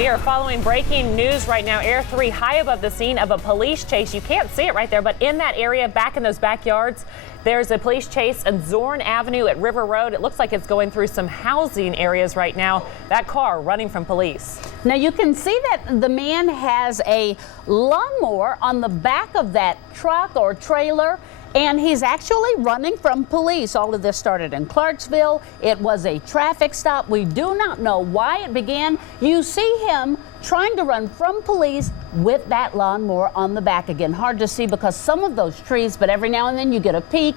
We are following breaking news right now. Air 3 high above the scene of a police chase. You can't see it right there, but in that area, back in those backyards, there's a police chase on Zorn Avenue at River Road. It looks like it's going through some housing areas right now. That car running from police. Now you can see that the man has a lawnmower on the back of that truck or trailer, and he's actually running from police. All of this started in Clarksville. It was a traffic stop. We do not know why it began. You see him trying to run from police with that lawnmower on the back. Again, hard to see because some of those trees, but every now and then you get a peek.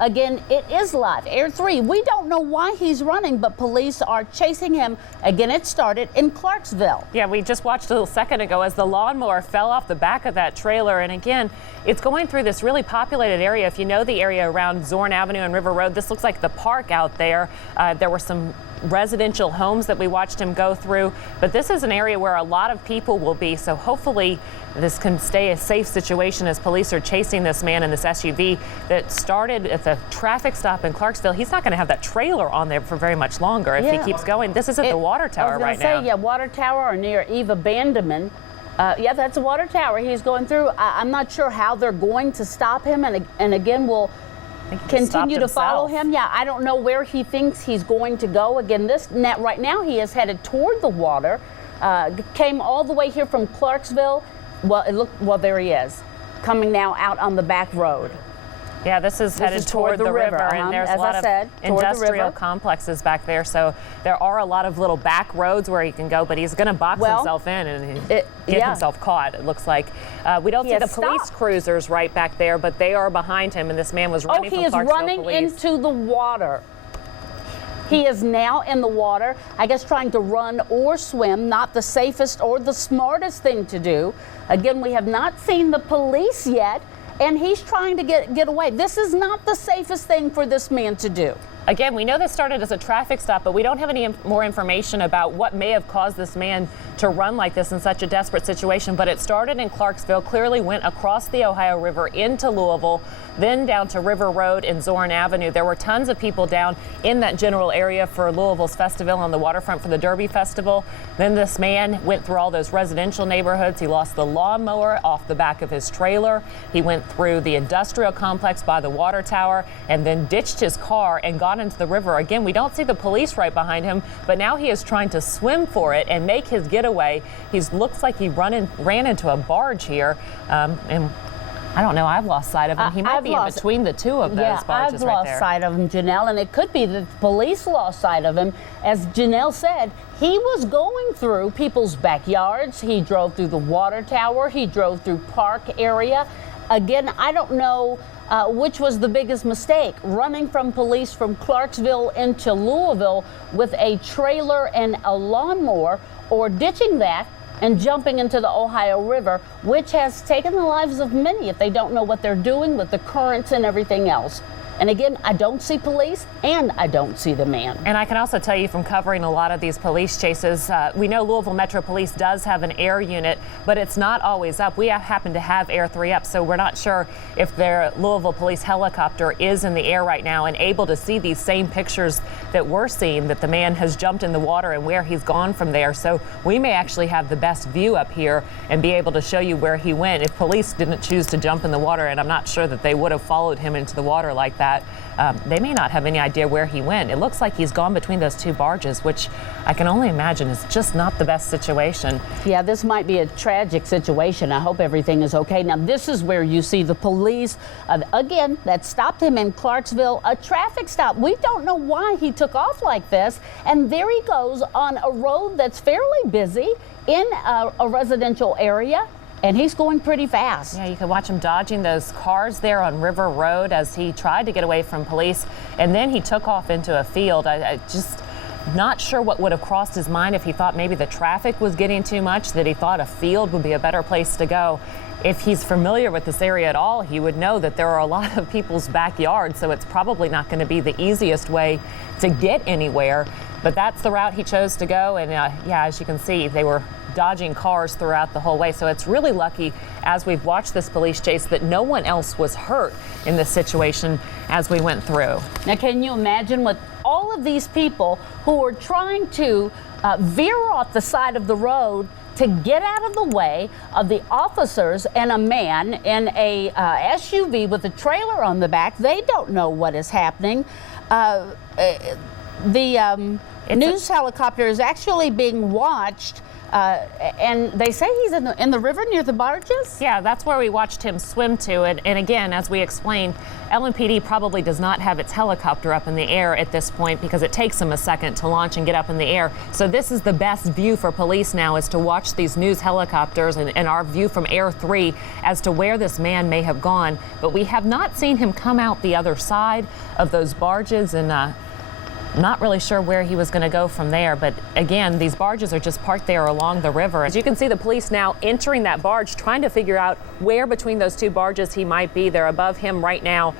Again, it is live. Air 3, we don't know why he's running, but police are chasing him. Again, it started in Clarksville. Yeah, we just watched a little second ago as the lawnmower fell off the back of that trailer. And again, it's going through this really populated area. If you know the area around Zorn Avenue and River Road, this looks like the park out there. There were some residential homes that we watched him go through, but this is an area where a lot of people will be, so hopefully this can stay a safe situation as police are chasing this man in this SUV that started at the traffic stop in Clarksville. He's not going to have that trailer on there for very much longer if he keeps going. This is at the water tower right now. Yeah, water tower or near Eva Bandeman. Yeah, that's a water tower he's going through. I'm not sure how they're going to stop him, and again, we'll continue to follow him. Yeah, I don't know where he thinks he's going to go. Again, right now he is headed toward the water. Came all the way here from Clarksville. Well, there he is, coming now out on the back road. Yeah, this is headed toward the river, and there's a lot of industrial complexes back there. So there are a lot of little back roads where he can go, but he's going to box himself in and get himself caught, it looks like. We don't see the police cruisers right back there, but they are behind him, and this man was running from Clarksville police. He is running into the water. He is now in the water, I guess trying to run or swim, not the safest or the smartest thing to do. Again, we have not seen the police yet, and he's trying to get away. This is not the safest thing for this man to do. Again, we know this started as a traffic stop, but we don't have any more information about what may have caused this man to run like this in such a desperate situation. But it started in Clarksville, clearly went across the Ohio River into Louisville, then down to River Road and Zorn Avenue. There were tons of people down in that general area for Louisville's festival on the waterfront for the Derby Festival. Then this man went through all those residential neighborhoods. He lost the lawnmower off the back of his trailer. He went through the industrial complex by the water tower and then ditched his car and got into the river. Again, we don't see the police right behind him, but now he is trying to swim for it and make his getaway. He looks like he ran into a barge here, and I don't know, I've lost sight of him. He might be in between the two of those barges right there. I've lost sight of him, Janelle, and it could be that the police lost sight of him. As Janelle said, he was going through people's backyards. He drove through the water tower. He drove through park area. Again, I don't know which was the biggest mistake, running from police from Clarksville into Louisville with a trailer and a lawnmower, or ditching that and jumping into the Ohio River, which has taken the lives of many if they don't know what they're doing with the currents and everything else. And again, I don't see police and I don't see the man. And I can also tell you from covering a lot of these police chases, we know Louisville Metro Police does have an air unit, but it's not always up. We happen to have Air 3 up, so we're not sure if their Louisville Police helicopter is in the air right now and able to see these same pictures that we're seeing, that the man has jumped in the water and where he's gone from there. So we may actually have the best view up here and be able to show you where he went if police didn't choose to jump in the water, and I'm not sure that they would have followed him into the water like that. They may not have any idea where he went. It looks like he's gone between those two barges, which I can only imagine is just not the best situation. Yeah, this might be a tragic situation. I hope everything is okay. Now, this is where you see the police, again, that stopped him in Clarksville, a traffic stop. We don't know why he took off like this. And there he goes on a road that's fairly busy in a residential area. And he's going pretty fast. Yeah, you can watch him dodging those cars there on River Road as he tried to get away from police. And then he took off into a field. I just not sure what would have crossed his mind if he thought maybe the traffic was getting too much, that he thought a field would be a better place to go. If he's familiar with this area at all, he would know that there are a lot of people's backyards, so it's probably not going to be the easiest way to get anywhere. But that's the route he chose to go. And yeah, as you can see, they were dodging cars throughout the whole way. So it's really lucky, as we've watched this police chase, that no one else was hurt in this situation as we went through. Now, can you imagine with all of these people who are trying to veer off the side of the road to get out of the way of the officers and a man in a SUV with a trailer on the back. They don't know what is happening. The news helicopter is actually being watched. And they say he's in the river near the barges? Yeah, that's where we watched him swim to. And again, as we explained, LMPD probably does not have its helicopter up in the air at this point because it takes them a second to launch and get up in the air. So this is the best view for police now, is to watch these news helicopters and our view from Air 3 as to where this man may have gone. But we have not seen him come out the other side of those barges, and not really sure where he was going to go from there. But again, these barges are just parked there along the river. As you can see, the police now entering that barge, trying to figure out where between those two barges he might be. They're above him right now.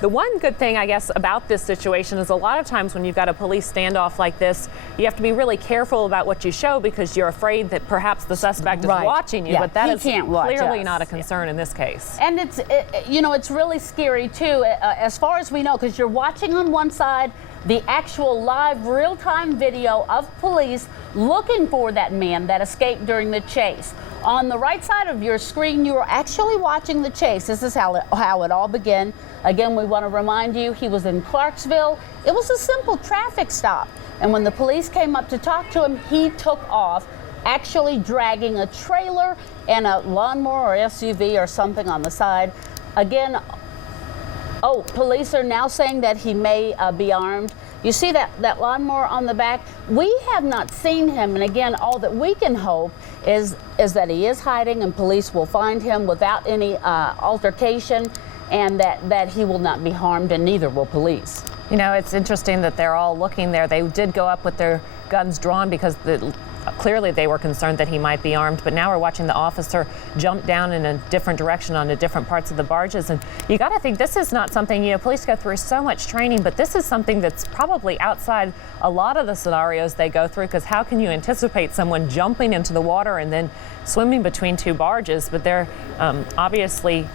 The one good thing, I guess, about this situation is a lot of times when you've got a police standoff like this, you have to be really careful about what you show because you're afraid that perhaps the suspect is watching you. Yeah, but that is clearly us. not a concern in this case. And it's really scary too, as far as we know, because you're watching on one side the actual live real-time video of police looking for that man that escaped during the chase. On the right side of your screen, you are actually watching the chase. This is how it all began. Again, we want to remind you, he was in Clarksville. It was a simple traffic stop. And when the police came up to talk to him, he took off, actually dragging a trailer and a lawnmower or SUV or something on the side. Again, police are now saying that he may be armed. You see that lawnmower on the back? We have not seen him, and again, all that we can hope is that he is hiding and police will find him without any altercation, and that he will not be harmed, and neither will police. You know, it's interesting that they're all looking there. They did go up with their guns drawn because clearly they were concerned that he might be armed, but now we're watching the officer jump down in a different direction onto different parts of the barges. And you got to think this is not something, police go through so much training, but this is something that's probably outside a lot of the scenarios they go through, because how can you anticipate someone jumping into the water and then swimming between two barges? But they're obviously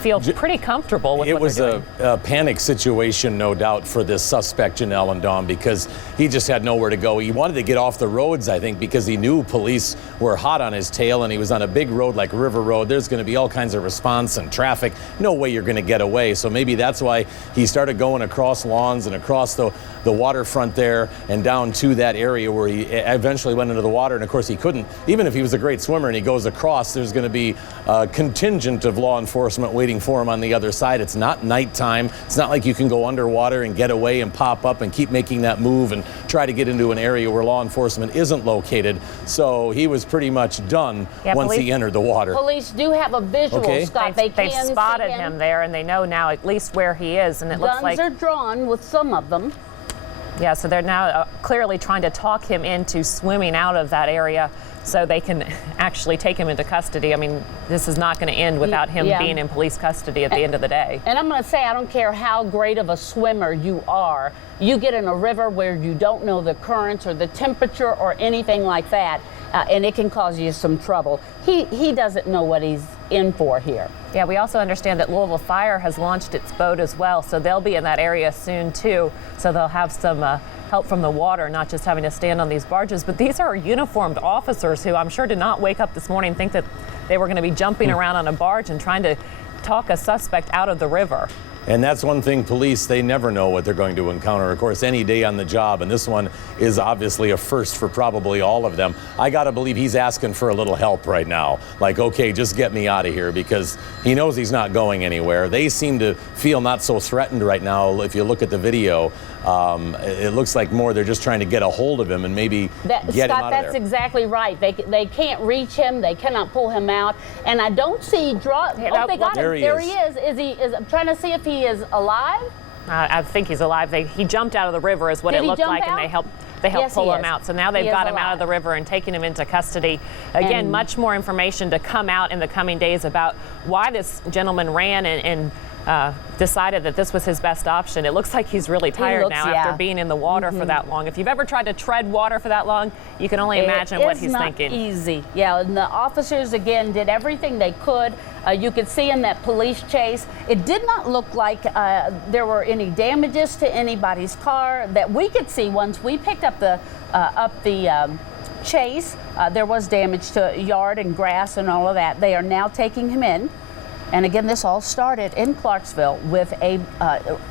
feel pretty comfortable with what they're doing. It was a panic situation, no doubt, for this suspect, Janelle and Dawn, because he just had nowhere to go. He wanted to get off the roads, I think, because he knew police were hot on his tail, and he was on a big road like River Road. There's going to be all kinds of response and traffic. No way you're going to get away. So maybe that's why he started going across lawns and across the waterfront there and down to that area where he eventually went into the water. And of course he couldn't, even if he was a great swimmer and he goes across, there's going to be a contingent of law enforcement waiting for him on the other side. It's not nighttime. It's not like you can go underwater and get away and pop up and keep making that move and try to get into an area where law enforcement isn't located. So he was pretty much done once he entered the water. Police do have a visual, Scott. They've spotted him there, and they know now at least where he is, and it looks like guns are drawn with some of them. Yeah, so they're now clearly trying to talk him into swimming out of that area so they can actually take him into custody. I mean, this is not going to end without him being in police custody at the end of the day. And I'm going to say, I don't care how great of a swimmer you are, you get in a river where you don't know the currents or the temperature or anything like that, and it can cause you some trouble. He doesn't know what he's in for here. Yeah, we also understand that Louisville Fire has launched its boat as well, so they'll be in that area soon too. So they'll have some help from the water, not just having to stand on these barges. But these are uniformed officers who I'm sure did not wake up this morning and think that they were going to be jumping around on a barge and trying to talk a suspect out of the river. And that's one thing, police, they never know what they're going to encounter, of course, any day on the job. And this one is obviously a first for probably all of them. I got to believe he's asking for a little help right now. Like, okay, just get me out of here, because he knows he's not going anywhere. They seem to feel not so threatened right now. If you look at the video, it looks like more they're just trying to get a hold of him and maybe get him out of there. That's exactly right. They can't reach him. They cannot pull him out. And I don't see they got him. There he is. I'm trying to see if he is alive. I think he's alive. He jumped out of the river is what it looked like, and they helped pull him out. So now they've got him out of the river and taking him into custody. Again, much more information to come out in the coming days about why this gentleman ran and decided that this was his best option. It looks like he's really tired now after being in the water for that long. If you've ever tried to tread water for that long, you can only imagine what he's thinking. It's not easy. Yeah, and the officers, again, did everything they could. You could see in that police chase, it did not look like there were any damages to anybody's car that we could see once we picked up the chase. There was damage to yard and grass and all of that. They are now taking him in. And again, this all started in Clarksville with a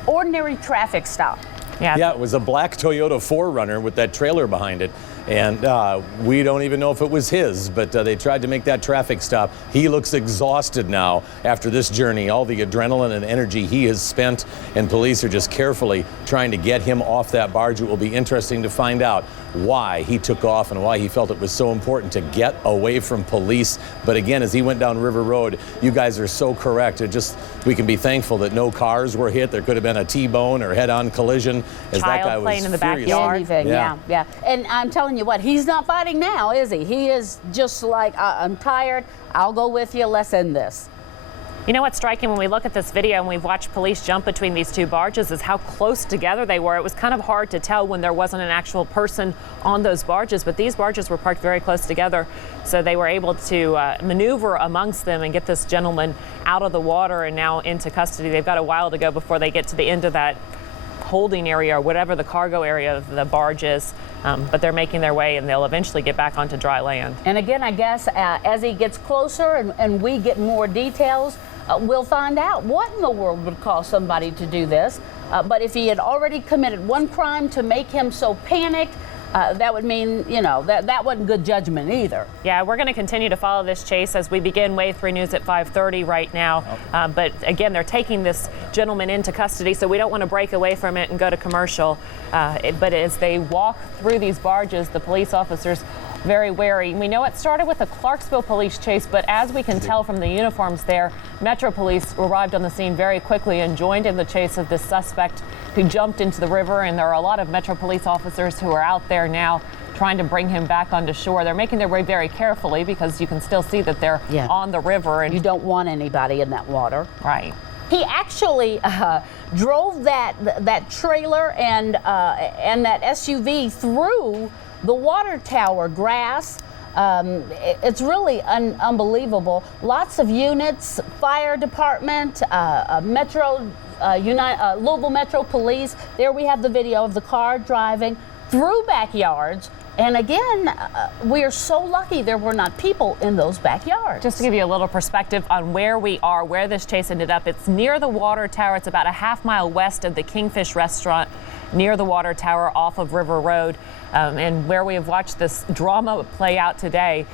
ordinary traffic stop. Yeah, it was a black Toyota 4Runner with that trailer behind it. And we don't even know if it was his, but they tried to make that traffic stop. He looks exhausted now after this journey, all the adrenaline and energy he has spent, and police are just carefully trying to get him off that barge. It will be interesting to find out why he took off and why he felt it was so important to get away from police. But again, as he went down River Road, you guys are so correct. We can be thankful that no cars were hit. There could have been a T-bone or head-on collision. As that guy was playing in the furious. backyard. Anything, yeah. And I'm telling you what, he's not fighting now, is he? He is just like, I'm tired. I'll go with you. Let's end this. You know what's striking when we look at this video and we've watched police jump between these two barges is how close together they were. It was kind of hard to tell when there wasn't an actual person on those barges, but these barges were parked very close together, so they were able to maneuver amongst them and get this gentleman out of the water and now into custody. They've got a while to go before they get to the end of that holding area or whatever the cargo area of the barge is, but they're making their way and they'll eventually get back onto dry land. And again, I guess as he gets closer and we get more details, we'll find out what in the world would cause somebody to do this. But if he had already committed one crime to make him so panicked, that would mean, that wasn't good judgment either. Yeah, we're going to continue to follow this chase as we begin Wave 3 News at 5:30 right now. But again, they're taking this gentleman into custody, so we don't want to break away from it and go to commercial. But as they walk through these barges, the police officers very wary. We know it started with a Clarksville police chase, but as we can tell from the uniforms there, Metro Police arrived on the scene very quickly and joined in the chase of this suspect who jumped into the river. And there are a lot of Metro Police officers who are out there now trying to bring him back onto shore. They're making their way very carefully because you can still see that they're on the river. And you don't want anybody in that water. Right. He actually drove that trailer and that SUV through the water tower grass. It's really unbelievable. Lots of units, fire department, Louisville Metro Police. There we have the video of the car driving through backyards. And again, we are so lucky there were not people in those backyards. Just to give you a little perspective on where we are, where this chase ended up, it's near the water tower. It's about a half-mile west of the Kingfish restaurant, near the water tower off of River Road. And where we have watched this drama play out today,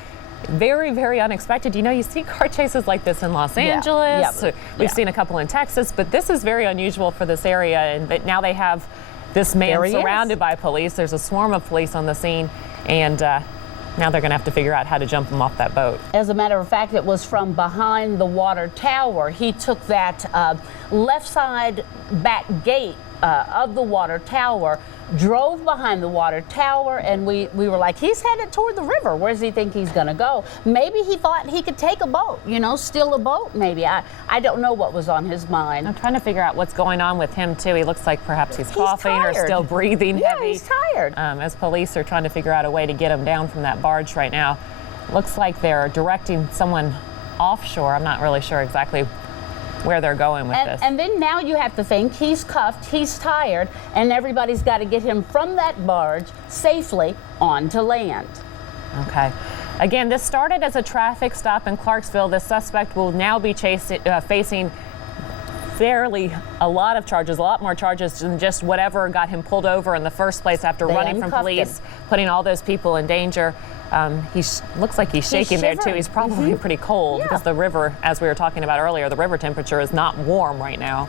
very, very unexpected. You see car chases like this in Los Angeles. We've seen a couple in Texas, but this is very unusual for this area. And now they have this man surrounded by police. There's a swarm of police on the scene, and now they're going to have to figure out how to jump him off that boat. As a matter of fact, it was from behind the water tower. He took that left side back gate of the water tower, drove behind the water tower, and we were like, he's headed toward the river. Where does he think he's going to go? Maybe he thought he could take a boat, steal a boat maybe. I don't know what was on his mind. I'm trying to figure out what's going on with him, too. He looks like perhaps he's coughing or still breathing heavy. Yeah, he's tired. As police are trying to figure out a way to get him down from that barge right now. Looks like they're directing someone offshore. I'm not really sure exactly where they're going with this. And then now you have to think he's cuffed, he's tired, and everybody's got to get him from that barge safely onto land. Okay. Again, this started as a traffic stop in Clarksville. The suspect will now be facing a lot more charges than just whatever got him pulled over in the first place after running from police, putting all those people in danger. He looks like he's shaking there too. He's probably pretty cold because the river, as we were talking about earlier, the river temperature is not warm right now.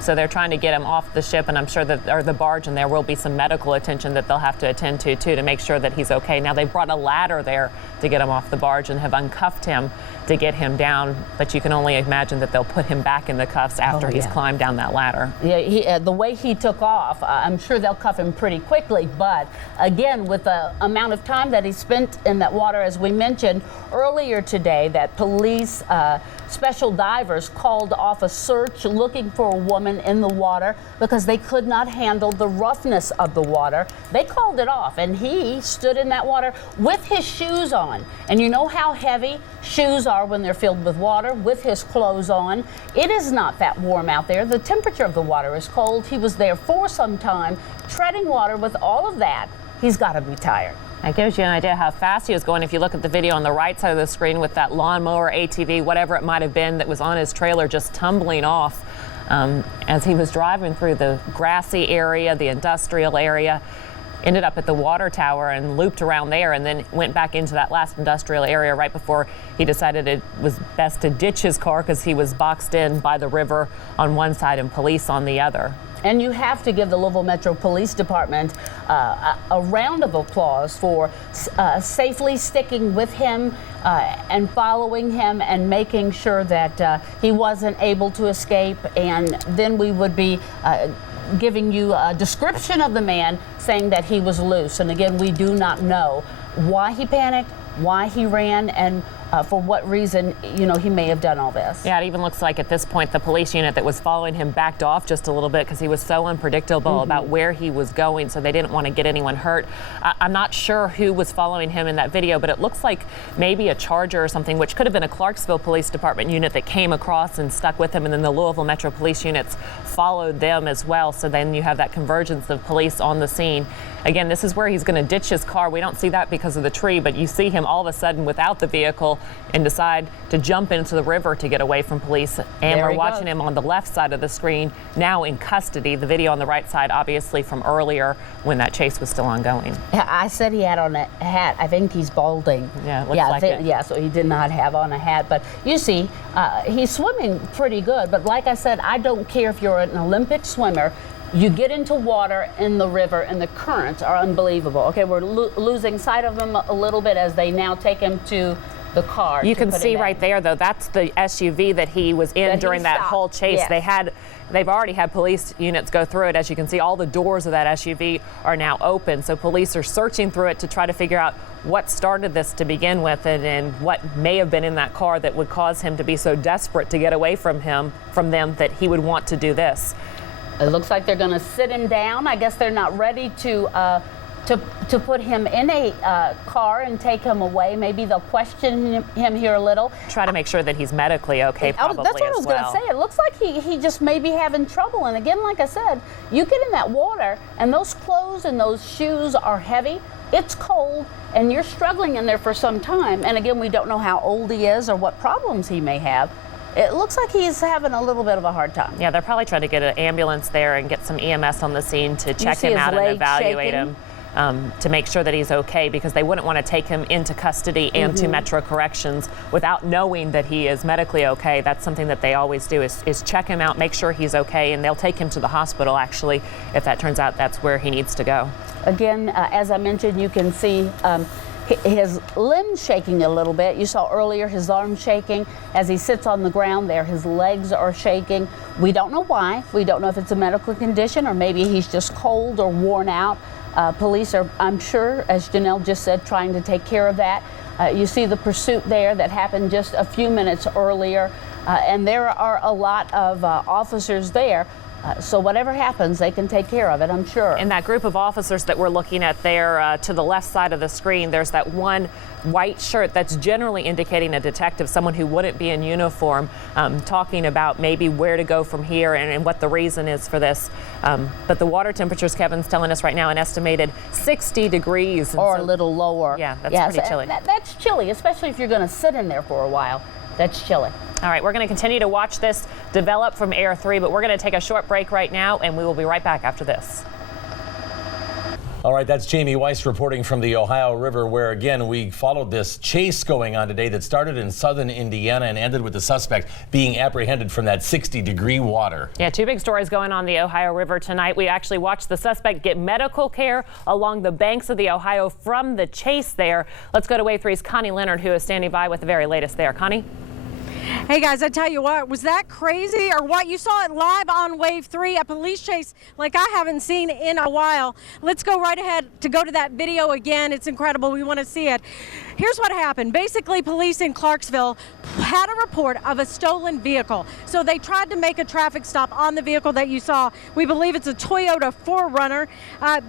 So they're trying to get him off the ship, and I'm sure that, or the barge, and there will be some medical attention that they'll have to attend to too, to make sure that he's okay. Now they've brought a ladder there to get him off the barge and have uncuffed him to get him down, but you can only imagine that they'll put him back in the cuffs after he's climbed down that ladder. Yeah, the way he took off, I'm sure they'll cuff him pretty quickly, but again, with the amount of time that he spent in that water, as we mentioned earlier today, that police, special divers called off a search looking for a woman in the water because they could not handle the roughness of the water. They called it off, and he stood in that water with his shoes on. And you know how heavy shoes are when they're filled with water, with his clothes on. It is not that warm out there. The temperature of the water is cold. He was there for some time, treading water. With all of that, he's got to be tired. That gives you an idea how fast he was going. If you look at the video on the right side of the screen with that lawnmower, ATV, whatever it might have been that was on his trailer just tumbling off as he was driving through the grassy area, the industrial area, ended up at the water tower and looped around there and then went back into that last industrial area right before he decided it was best to ditch his car because he was boxed in by the river on one side and police on the other. And you have to give the Louisville Metro Police Department a round of applause for safely sticking with him and following him and making sure that he wasn't able to escape. And then we would be giving you a description of the man, saying that he was loose. And again, we do not know why he panicked, why he ran, and for what reason, you know, he may have done all this. Yeah, it even looks like at this point the police unit that was following him backed off just a little bit because he was so unpredictable about where he was going, so they didn't want to get anyone hurt. I'm not sure who was following him in that video, but it looks like maybe a Charger or something, which could have been a Clarksville Police Department unit that came across and stuck with him, and then the Louisville Metro Police units followed them as well. So then you have that convergence of police on the scene. Again, this is where he's going to ditch his car. We don't see that because of the tree, but you see him all of a sudden without the vehicle and decide to jump into the river to get away from police. And we're watching him on the left side of the screen now in custody. The video on the right side, obviously from earlier when that chase was still ongoing. I said he had on a hat. I think he's balding. Yeah, it looks like it. Yeah, so he did not have on a hat. But you see, he's swimming pretty good. But like I said, I don't care if you're an Olympic swimmer. You get into water in the river, and the currents are unbelievable. Okay, we're losing sight of him a little bit as they now take him to the car. You can see right there, though, that's the SUV that he was in during that whole chase. Yes. They've already had police units go through it. As you can see, all the doors of that SUV are now open. So police are searching through it to try to figure out what started this to begin with and what may have been in that car that would cause him to be so desperate to get away from them that he would want to do this. It looks like they're going to sit him down. I guess they're not ready to put him in a car and take him away. Maybe they'll question him here a little. Try to make sure that he's medically okay, probably. That's what I was going to say. It looks like he just may be having trouble. And again, like I said, you get in that water and those clothes and those shoes are heavy. It's cold and you're struggling in there for some time. And again, we don't know how old he is or what problems he may have. It looks like he's having a little bit of a hard time. Yeah, they're probably trying to get an ambulance there and get some EMS on the scene to check him out and evaluate him to make sure that he's okay, because they wouldn't want to take him into custody and to Metro Corrections without knowing that he is medically okay. That's something that they always do is check him out, make sure he's okay, and they'll take him to the hospital, actually, if that turns out that's where he needs to go. Again, as I mentioned, you can see his limbs shaking a little bit. You saw earlier his arms shaking as he sits on the ground there. His legs are shaking. We don't know why. We don't know if it's a medical condition or maybe he's just cold or worn out. Police are, I'm sure, as Janelle just said, trying to take care of that. You see the pursuit there that happened just a few minutes earlier, and there are a lot of officers there. So whatever happens, they can take care of it, I'm sure. And that group of officers that we're looking at there to the left side of the screen, there's that one white shirt that's generally indicating a detective, someone who wouldn't be in uniform, talking about maybe where to go from here and what the reason is for this. But the water temperatures, Kevin's telling us right now, an estimated 60 degrees. Or a little lower. Yeah, that's pretty chilly. That's chilly, especially if you're going to sit in there for a while. That's chilly. All right, we're going to continue to watch this develop from Air 3, but we're going to take a short break right now, and we will be right back after this. All right, that's Jamie Weiss reporting from the Ohio River, where again we followed this chase going on today that started in southern Indiana and ended with the suspect being apprehended from that 60-degree water. Yeah, two big stories going on the Ohio River tonight. We actually watched the suspect get medical care along the banks of the Ohio from the chase there. Let's go to Wave 3's Connie Leonard, who is standing by with the very latest there. Connie? Hey guys, I tell you what, was that crazy or what? You saw it live on Wave 3, a police chase like I haven't seen in a while. Let's go right ahead to go to that video again. It's incredible. We want to see it. Here's what happened. Basically, police in Clarksville had a report of a stolen vehicle. So they tried to make a traffic stop on the vehicle that you saw. We believe it's a Toyota 4Runner.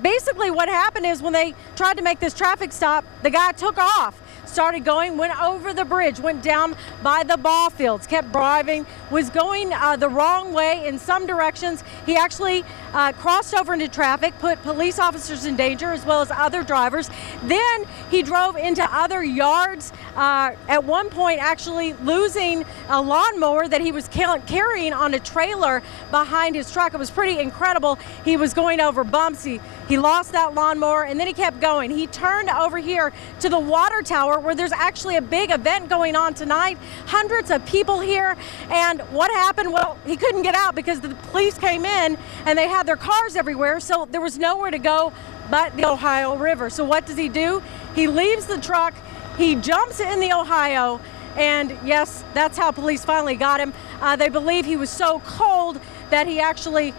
Basically, what happened is when they tried to make this traffic stop, the guy took off. Started going, went over the bridge, went down by the ball fields, kept driving, was going the wrong way in some directions. He actually crossed over into traffic, put police officers in danger as well as other drivers. Then he drove into other yards, at one point actually losing a lawnmower that he was carrying on a trailer behind his truck. It was pretty incredible. He was going over bumps. He lost that lawnmower and then he kept going. He turned over here to the water tower where there's actually a big event going on tonight. Hundreds of people here. And what happened? Well, he couldn't get out because the police came in and they had their cars everywhere. So there was nowhere to go but the Ohio River. So what does he do? He leaves the truck. He jumps in the Ohio. And yes, that's how police finally got him. They believe he was so cold that he actually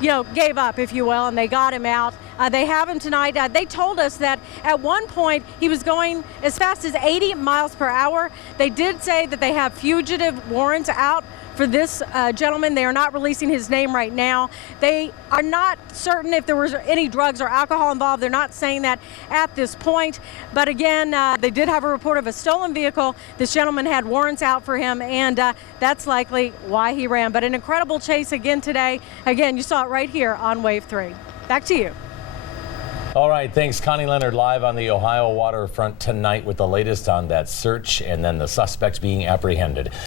gave up, if you will, and they got him out. They have him tonight. They told us that at one point he was going as fast as 80 miles per hour. They did say that they have fugitive warrants out for this gentleman. They are not releasing his name right now. They are not certain if there was any drugs or alcohol involved. They're not saying that at this point. But again, they did have a report of a stolen vehicle. This gentleman had warrants out for him, and that's likely why he ran. But an incredible chase again today. Again, you saw it right here on Wave 3. Back to you. All right, thanks, Connie Leonard, live on the Ohio waterfront tonight with the latest on that search and then the suspects being apprehended.